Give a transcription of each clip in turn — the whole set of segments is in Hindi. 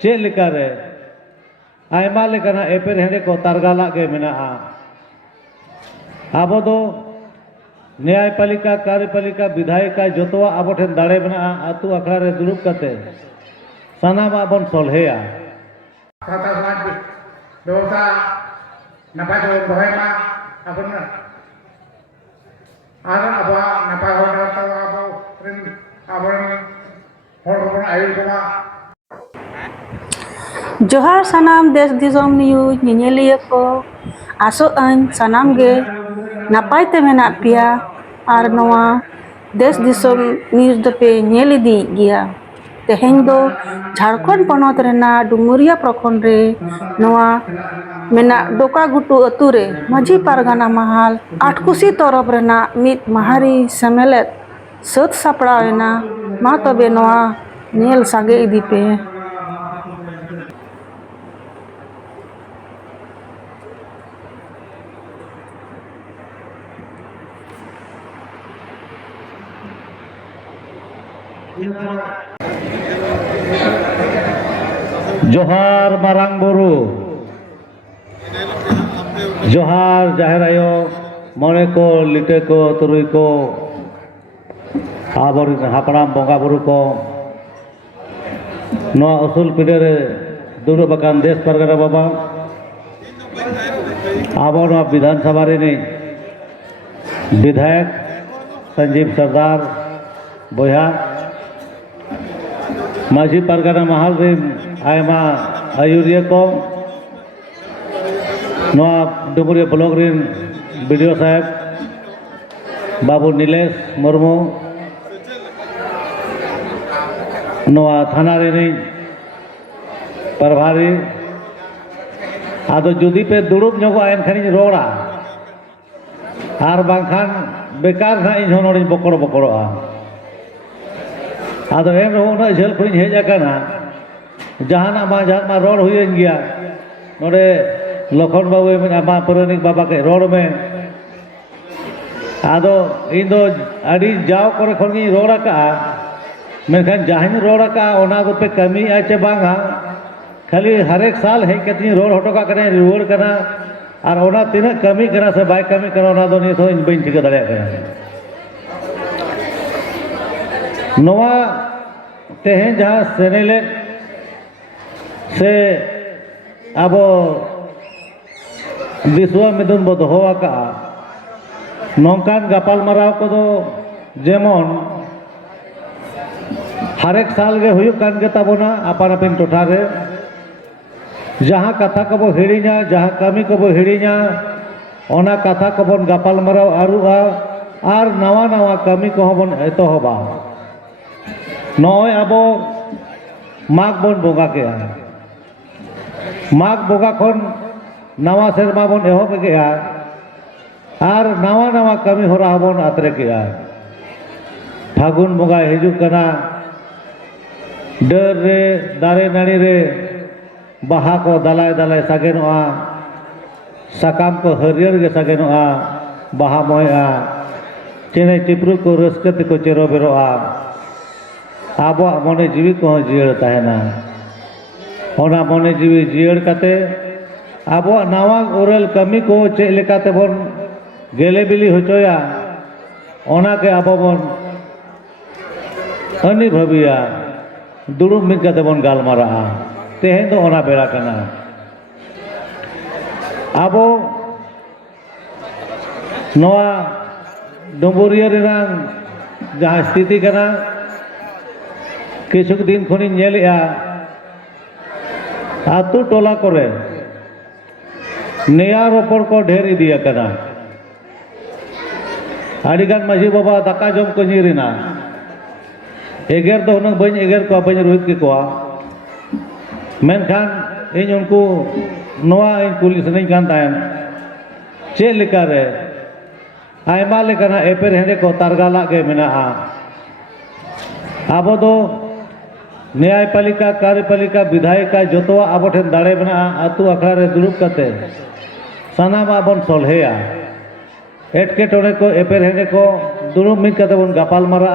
ᱪᱮᱫ ᱞᱮᱠᱟᱨᱮ ᱟᱭᱢᱟ ᱞᱮᱠᱟᱱᱟᱜ ᱮᱯᱮᱨᱦᱮᱸᱰᱮ ᱠᱚ ᱛᱟᱨᱜᱟᱞᱟᱜ ᱜᱮ ᱢᱮᱱᱟᱜᱼᱟ। ᱟᱵᱚ ᱫᱚ न्यायपालिका कार्यपालिका विधायिका जोतवा आबो ठेन दाड़े मेना आतु आखड़ा रे दुरुब कते सानामा बन सलहेया साता समाज व्यवस्था नपाय जो बहेमा अपन आर अब नपाय हो रहता अब अपन हर अपन आयु कोमा जोहार सनाम देश दिसोम न्यूज निनेलिया को आसो अन सनाम गे नापाय ते मेना पिया और नवा देश दिसोम न्यूज दपे नेल इदी गिया तेहेन दो झारखंड पनत रेना डुमुरिया प्रखंड रे नवा मेना डोका गुटू अतु रे माझी पारगाना महाल आठकुसी तरफ रेना मित महारी सेमेलेत सत सापड़ावेना मा तबे नवा नेल सागे इदी पे जोहार मारांग बुरु जोहार जाहेर आयो मणे को लिटे को तुरुई को आबर हापड़ाम बंगा बुरु को नवा असुल पीढ़े रे दुरुब अकान देश परगना बाबा आबो नवा विधानसभा रे विधायक संजीव सरदार बोया माझी पारगाना महाल रे आयमा आयुरिया को नवा डुमुरिया ब्लॉक रे वीडियो साहेब बाबू नीलेश मुर्मू नवा थाना रे प्रभारी आदो जुदी पे दुड़ुब नगो आयन खानी रोड़ा आर बांखान बेकार ना इन होनोड़ी बकड़ बकड़ोआ आदो एन रोना झेल खुइन हेज आकाना जहाना मा जहां रोड हुईन गया नोडे लखन बाबू आमा परनिक बाबा के रोड में आदो इन दो अड़ी जाओ करे खनगी रोड़ा का मेनखान जहां रोड़ा का ओना दो पे कमी आचे बांगा खाली हर एक साल हेज कती रोड हटो का करे रिवोर्ड करना और ओना तीना कमी करना से बाय कमी करना ओना दो नि तो इन बइन चिका दड़े करना नवा तेहें जहाँ सेनेले से अब विश्वामिदुन बो दोहो आका नौकान गापाल माराव को दो जेमन हर एक साल गे हुयुक कान गे ताबोना आपान आपिन टोठा रे जहाँ कथा को बो हिड़ीना जहाँ कमी को बो हिड़ीना ओना कथा को बन गापाल माराव आरुआ आर नवा नवा कमी को बन एतोहबा नय अब माघ बन बोगा के माघ बोगा खन नवा सेरमा बन एहब के आर नवा नवा कमी होरा बन आतरे के फागुन बोगा हिजू कना डर रे दारे नाड़ी रे बाहा को दलाय दलाय सागेनोआ साकाम को हरियर गे सागेनोआ बाहा मोया चेने चिपरू को रस्कते को चेरो बेरोआ आबो मने जीवी को जियड़ तहना ओना मने जीवी जियड़ कते आबो नवा ओरल कमी को चे लेकाते बन गेले बिली होचोया ओना के आबो बन अनि भबिया दुड़ुब मिद कते बन गालमारा तेहें दो ओना बेड़ा कना आबो नवा डुमुरिया रेनां जहाँ स्थिति कना किछु दिन खनि नेलिया आतु टोला करे नया रोपड़ को ढेर इदिया कना आडिगान माझी बाबा दाका जम को निरिना एगेर दो हुनंग बइन एगेर को बइन रोहित के कोआ मेनखान इन उनको नवा इन पुलिस नहीं कान तायन चे लेका रे आयमा लेकाना एपेरहेंडे को तारगाला गे मेना आबो दो न्यायपालिका कार्यपालिका विधायिका जोतवा आबो ठेन दाड़े मेना आतु आखड़ा रे दुरुब कते सानामा बन सलहेया एटकेटोड़े को एपेरहेंडे को दुरुब मिद कते बन गापाल मारा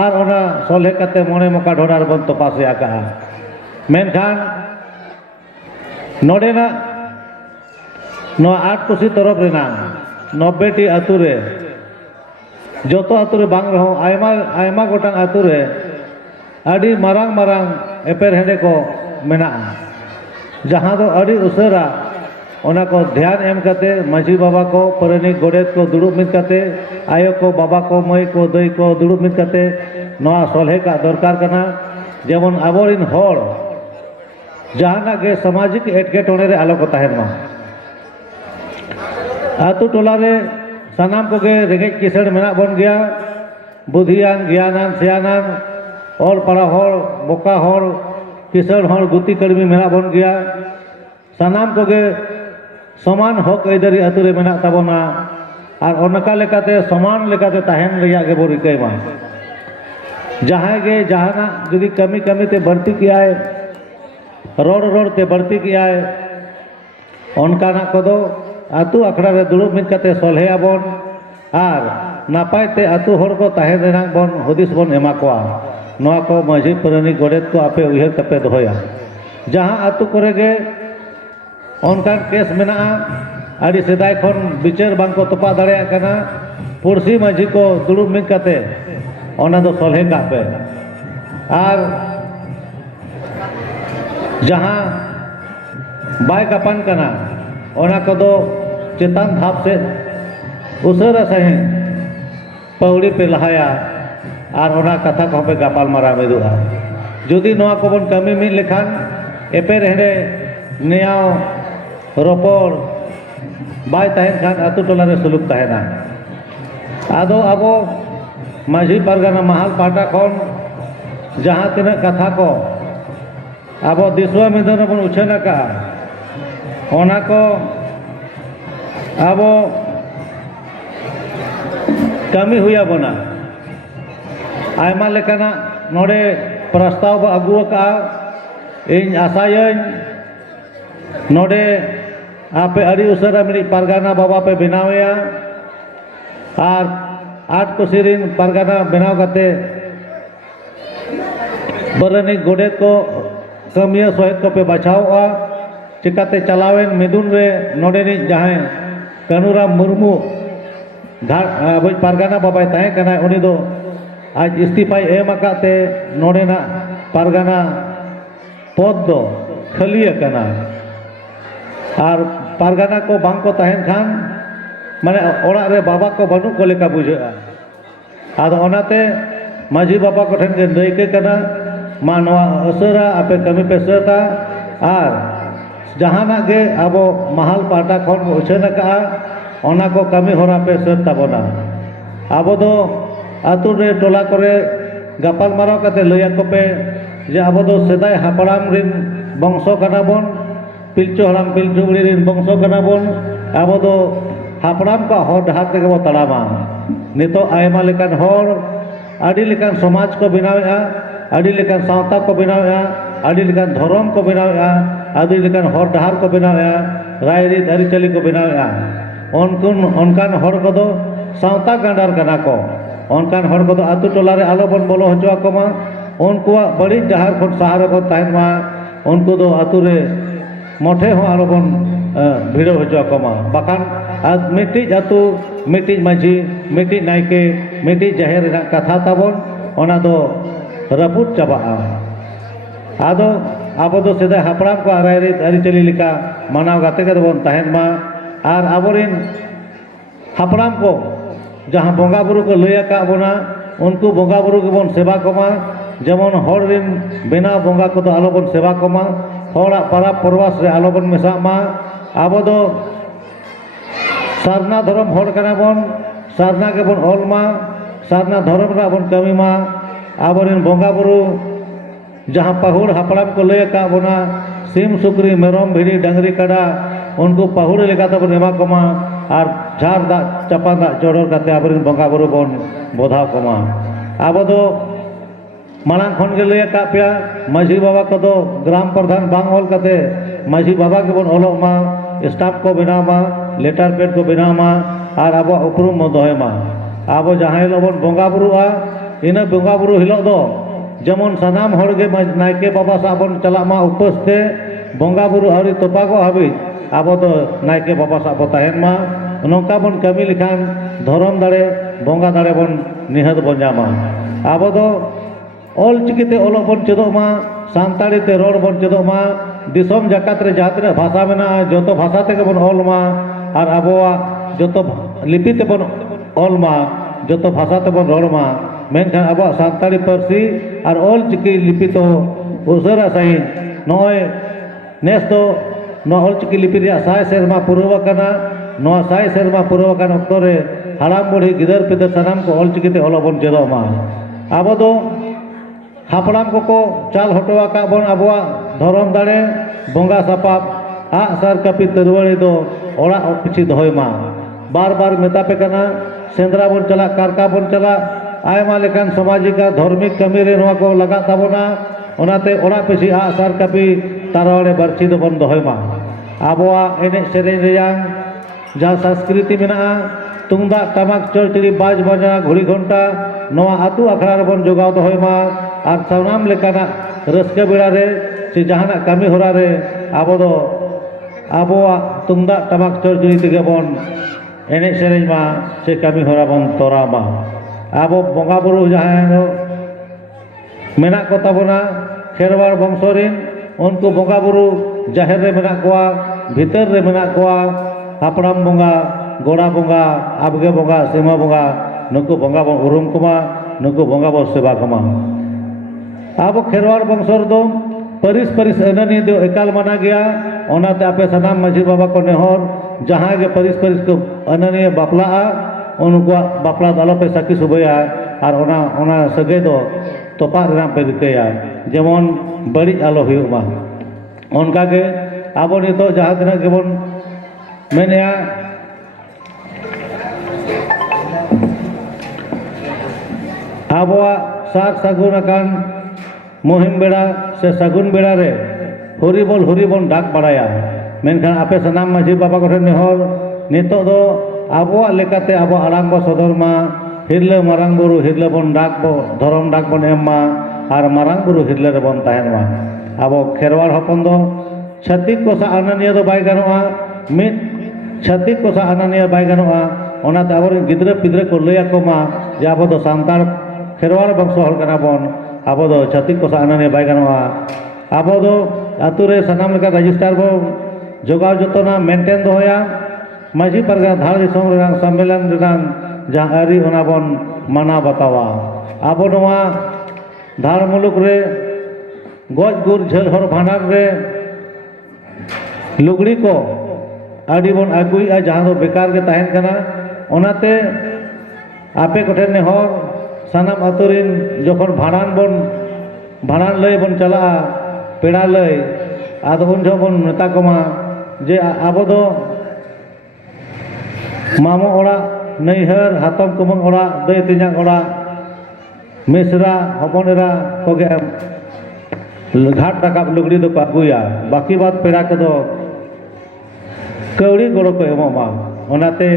और ओना सलहे कते मणे मका ढोडार बन तपासे आका मेनखान नोडेना नवा आठ कुसी तरफ रेना 90 टी आतु रे जोतो आतु रे बांग रहो आयमा आयमा गोटांग आतु रे आदि मारांग मारांग एपेर हेडे को मेना जहां दो आदि उसरा ओना को ध्यान एम करते माझी बाबा को परनिक गोडेत को दुड़ुब मित करते आयो को बाबा को मई को दई को दुड़ुब मित करते नवा सोलहे का दरकार करना जेमन आबोरिन होड़ जहाना के सामाजिक एटकेटोने रे आलो को तहन मा आतु टोला रे सानाम को गे रेंगेज किसड़ मेना बन गया बुद्धियान ज्ञानान सियानान और पड़ा होड़ बोका होड़ किसड़ होड़ गुती कड़मी मेना बन गया सानाम को गे समान हक ऐदारी आतु रे मेना ताबोना और ओनका लेकाते समान लेकाते तहन रेया गे बो रिकाय मा जहां गे जहाना जुदी कमी कमी ते बढ़ती किया है रोड रोड ते बढ़ती किया है ओनकाना कोदो आतु अखड़ा रे दुड़ुब मित कते सोलहे आबोन आर नापाय ते आतु होड़ को तहन रेना बोन हुदिस बोन एमा कोआ नोआ को माझी परनिक गोडेत को आपे उयहर कपे दोया जहां आतु करे गे ओनकान केस मेना आदि सेदाय खन बिचार बांग को तोपा दाड़े कना पुरसी माझी को दुड़ुब मित कते ओना दो सोलहे का पे आर जहां बाय कापान कना ओना को दो चेतान धाप से उसरा सही पौड़ी पे लहाया और ओना कथा को पे गापाल मारा मेदुआ जुदी नोआ को बन कमी मिल लेखान एपे रहने नियाव रोपड़ बाय तहन खान आतु टोला रे सुलुक तहना आदो अबो माझी पारगाना महाल पाटा खन जहां तिना कथा को आबो दिसवा मिदन बन उछना का ओना को आबो कमी हुआ बना आयमा लेकाना नोडे प्रस्ताव अगुआ का इन आशायन नोडे आपे अड़ी उसरा मिली पारगाना बाबा पे बनावेया और 8 कुसिरिन पारगाना बनाव करते बरनी गोडेत को कमिया सोहेत को पे बचावा चिकाते चलावेन मिदुन रे नोडे नि जहां कानूराम मुर्मू घाट पारगाना बाबा तहे कना उनी दो आज इस्तीफाई एम आकाते नोडे ना पारगाना पद दो खाली कना और पारगाना को बांग को तहन खान माने ओड़ा रे बाबा को बनू को लेका बुझा आदो ओनाते माझी बाबा को ठन के दैके कना मा नवा असरा आपे कमी पे सता और जहाना गे आबो महाल पाटा खन उछना का ओना को कमी होरा पे सत ताबोना आबो दो आतु रे टोला करे गापाल माराव कते लया को पे जे आबो दो सेदाय हापड़ाम रिन वंशो कना बोन पिलचो हराम पिलचो बुढ़ी रिन वंशो कना बोन आबो दो हापड़ाम का हर डहार तेगे बो तड़ामा नितो आयमा लेकान हर आदि लेकान समाज को बनावेआ आदि लेकान सावता को बनावेआ आदि लेकान धर्म को बनावेआ आदि लेकान हर डहार को बनावेआ रायरीत अरिचली को बनावेआ उनकुन उनकान हर को दो सावता गांडार कना को उनकान हर को दो आतु टोला रे आलो बन बोलो हचवा को मा उनकुआ बड़ी जहार खन सहारे बन तहन मा उनको दो आतु रे मोठे हो आलो बन भिड़ो हचवा को मा बाखान आज मिट्टी आतु मिट्टी माझी मिट्टी नायके मिट्टी जाहेर रा कथा ताबोन ओना दो रपुट चाबाआ आदो आबो दो सेदा हापड़ाम को रायरीत अरिचली लिका मानाव गाते के बोन तहन मा और आबोरिन हापड़ाम को जहाँ बंगा बुरु को लैया का बोना उनको बंगा बुरु के बोन सेवा कमा जेमन हर रिन बेना बंगा को तो आलो बोन सेवा कमा हरा पारा परवास रे आलो बोन मेसा मा आबो दो सारना धर्म हर कना बोन सारना के बोन ऑल मा सारना धर्म रा बोन कमी मा आबोरिन बंगा बुरु जहाँ पहुड़ हापड़ाम को लैया का बोना सिम सुकरी मेरम भिड़ी डंगरी काड़ा उनको पहुड़ लेका तो एमा कमा और झार दा चपा दा चोड़र करते आबरिन बंगा बुरु बोन बोधाव कमा आबो दो मालांग खन के लैया का पिया माझी बाबा को दो ग्राम प्रधान बांग ऑल करते माझी बाबा के बोन ऑलो मा स्टाफ को बनाव मा लेटर पेड को बनाव मा और आबो उपरुम मो दोहे मा आबो जहां हिलो बोन बंगा बुरुआ इना बंगा बुरु हिलो दो जेमन सानाम हड़गे नायके बाबा सा बन चला मा उपस ते बंगा बुरु आवरी तोपा को हाबी आबो दो नायके बाबा सा बो ताहेन मा नौका बन कमी लिखान धरम दाड़े बंगा दाड़े बन निहत बन जामा आबो दो ऑल चिकिते ओलो बन चेदो मा सानताड़ी ते रोड बन चेदो मा दिसम जाकात रे जहाँ तिना भाषा मेना जो भाषा ते बन ऑल मा और आबोआ जो लिपि ते बन ऑल मा जो भाषा ते बन रोड मा मेनखान आबो सानताड़ी पारसी और ऑल चिकी लिपि तो उसरा सही नय नेस तो नो ऑल चिकी लिपि रे साय सेरमा पुरवा कना नो साय सेरमा पुरवा कना अक्तरे हाड़ाम बुढ़ी गिदर पिदर सानाम को ऑल चिकीते ओलो बन चेदो मा आबो दो हापड़ाम को चाल हटवा का बन आबोआ धरम दाड़े बंगा सापाब आग सार कापी तरवाड़ी दो ओड़ा पिछी दहय मा बार बार मेता पे कना सेंद्रा बन चला कारका बन चला आयमा लेकान सामाजिक धर्मिक कमी रे नोआ को लगा ताबोना ओनाते ओड़ा पिछी आग सार कापी तारवाड़े बरछी दो बन दहय मा आबोआ एने सेरेन रेयां जहाँ संस्कृति मेना तुंगदा टमाक चलचड़ी बाज बजना घुड़ी घंटा नोआ आतु आखड़ा रे बन जोगाव दहय मा और सानाम लेकाना रस्का बेड़ा रे से जहाना कमी होरा रे आबो दो आबोआ तुंगदा टमाक चलचड़ी तेगे बन एने सेरेन मा से कमी होरा बन तोरा मा आबो बंगा बुरु जहाँ मेना को ताबोना खेरवाड़ वंशरिन उनको बंगा बुरु जाहेर रे मेना कोआ भीतर रे मेना कोआ हापड़ाम बंगा गोड़ा बंगा आबगे बंगा सीमा बंगा नुकु बंगा बन उरुम कुमा नुकु बंगा बन सेवा कुमा आबो खेरवाड़ वंशर दो परिस परिस अनानी दो एकाल माना गया ओनाते आपे सनाम माझी बाबा को नेहर जहाँ के परिस परिस को अनानी बापला उनको बापला दालो पे साकी सुबया और ओना सगे दो तोपा रेना पे रिकया जेमन बड़ी आलो हुयुमा उनका के आबो नितो जहाँ दिन के बन मेनया आबोआ सार सागुन अकान मुहिम बेड़ा से सगुन बेड़ा रे हरिबोल डाक बड़ाया मेनखान आपे सनाम माझी बाबा को नेहर नितो दो आबोआ लेकाते आबो आड़ांग बो सदर मा हिरले मारांग बुरु हिरले बन डाक बो धरम डाक बन एम मा और मारांग बुरु हिरले रे बन ताहेन मा आबो खेरवाड़ हपन दो छत्तीक को सा आनानिया दो बाय गानोआ मित छत्तीक को सा आनानिया बाय गानोआ ओनाते आबो गिद्रा पिद्रा को लया को मा जे आबो दो सांताड़ खेरवाड़ वंश हल कना बन आबो दो छत्तीक को सा आनानिया बाय गानोआ आबो दो आतु रे सनाम लेका रजिस्टार बो जोगाव जतना मेंटेन दोया माझी परगना धार दिसोम रेनांग सम्मेलन रेनांग जहाँ आरी ओना बन माना बतावा आबो नोआ धार मुलुक रे गज गुर झेल हर भांडार रे लुगड़ी को आड़ी बन आगुया जहाँ दो बेकार के ताहेन कना ओनाते आपे कोठे नेहर सानाम आतुरिन जखन भाड़ान लय बन चला पेड़ा लय आदो उन जो बन नेता कोमा जे आबो दो मामो ओड़ा नैहर हातम कुमंग ओड़ा दई तिजांग ओड़ा मिसरा हपनेरा कोगे घाट राकाब लुगड़ी दो आगुया बाकी बात पेड़ा को दो कौड़ी गोड़ो को एमोमा ओनाते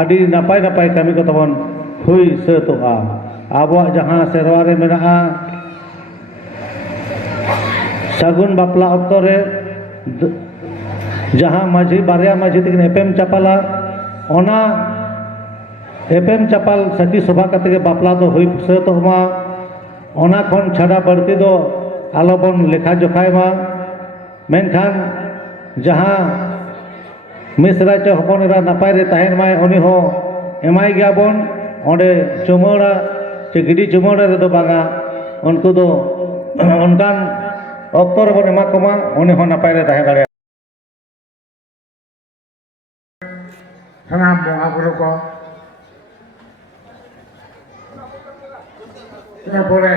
आड़ी नापाय नापाय कमी को तबन हुई सेतोआ आबो जहाँ सेरवा रे मेना सगुन बापला अक्तो रे जहाँ माझी बारिया माझी तकिन एपेम चापाला ओना एपेम चापाल सखी सभा कते के बापला दो हुई सेतोमा ओना खन छाड़ा बढ़ती दो आलोबन लेखा जोखाय मा मेनखान जहाँ मिसरा चे हपनेरा नापाय रे ताहेन माय उनी हो एमाय गया बन ओंडे चुमड़ा चे गिडी चुमड़ा रे दो बांगा उनको दो उनकान अक्तर बन एमा कोमा उनी हो नापाय रे ताहे दाड़े सनाम बंगा बुरु को तारपरे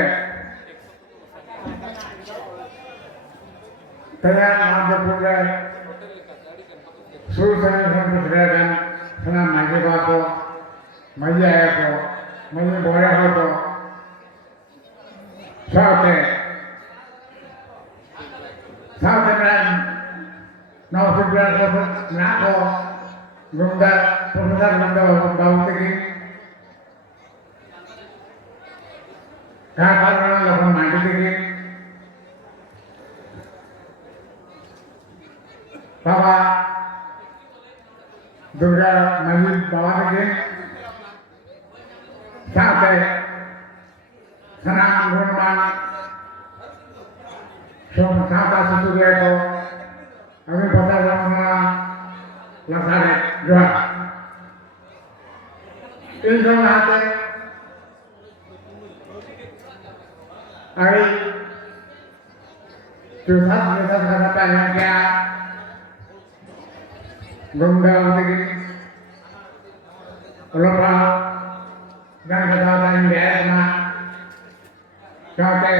तैयार महादेवपुर रे सुर सनाम माझी बा को माझी आया को माझी बोया को साथे में नौ सुबह को ना को गुंडा बाउते की कहाँ पर लखन दुर्गा माजी बाबा के साथे सनाम गुणमान सोम साता सुतुगे को अभी पता लगा लसारे जोहा इन सब हाथे आई चौथा कथा पहले क्या गंगा उतरी उलपा dan kesehatan daerah sampai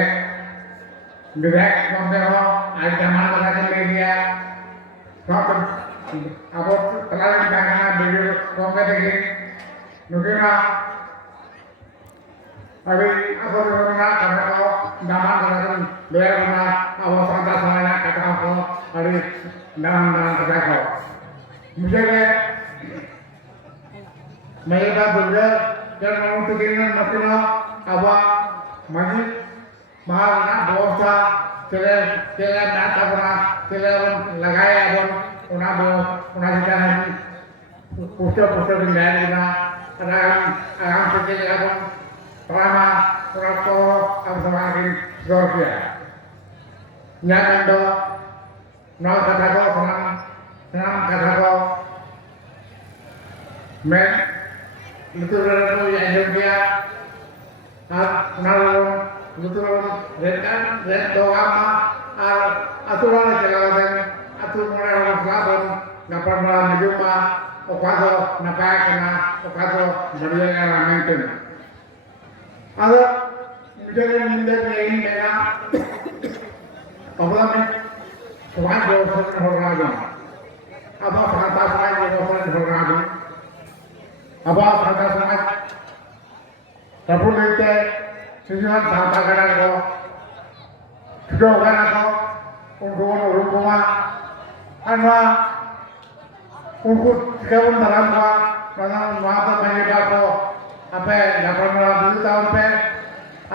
direct sampai ada zaman kesehatan media sampai apa terlalu banyak video sampai lagi mungkin अभी अब कोरोना करना हो दामान करना बेर करना अब संता समाना कथा हो अभी दामान कथा हो मुझे मैं बात बोल dan untuk dengan nasional apa masih mahal nak bosa cile nata pernah cile lagai abon una kita nanti puster pindah kita agam secile abon pertama perato abon semakin zorkia nyakando nol kata ko senang kata ko men betul betul yang Indonesia nalar betul red doa aturan jalan aturan orang Islam nggak pernah menjumpa okado napai kena okado dari yang ramai ada misalnya minda ini mereka apa namanya semua dosen orang apa kata semua dosen orang apa kata समाज सपोर्ट लेते हैं सिजुआन साता करना को छुट्टी करना को उनको अनवा उनको केवल धर्म का मतलब वहाँ पर महीने का को अपने नपर में बुझता उन पे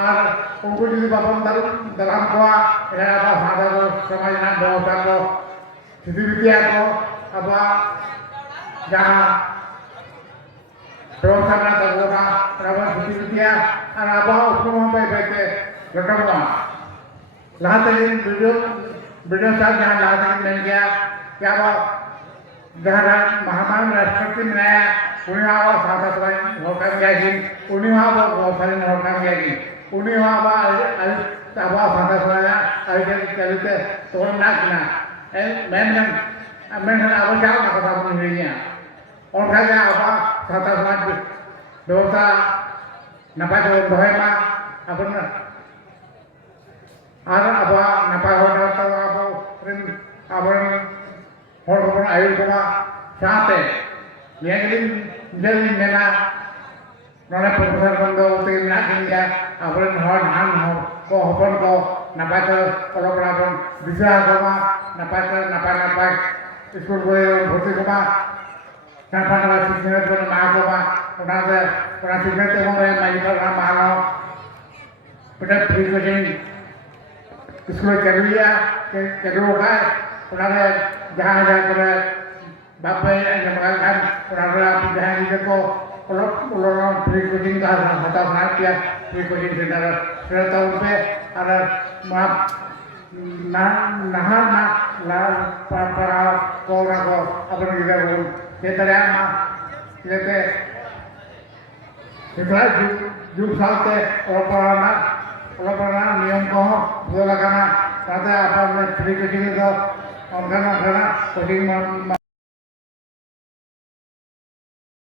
और उनको जिस बापम धर्म को ये apa सादा को समाजना बहुत को सिद्धि विद्या को अब जहाँ Terusana terbuka, rawan sisi araba ukuma baik-baik bertemu. Lahatin video saat yang lahatin media, ya apa daharan Mahamad Rashtrapati menaya, uniwa sahaja selain hokan gaji, uniwa selain hokan gaji, uniwa apa sahaja selain ajar kalite turun nakna, memang apa jauh nak kata menirinya. और क्या क्या apa साता समाज व्यवस्था नपाय तो दोहे मा अपन आर apa नपाय हो जाता तो अपन हर अपन आयु को मा साथे ये के जल्दी मेना नॉन प्रोफेसर बंदो उतरी ना किया अपन हर हान हो को अपन को नपाय तो kalau अपन bisa को मा नपाय स्कूल को भर्ती को मा Tanpa ada sistem itu nama apa? Orang sistem itu orang main kalau mahal, pada pribadi sekolah kerja, kerja orang jahat pada bapa yang mengatakan orang jahat itu orang pribadi kan hata hati pribadi sendiri. Saya tahu ada maaf nah para orang apa kita Setelah kita jump salte orang niam kau bola karena kata apa mereka kita orang karena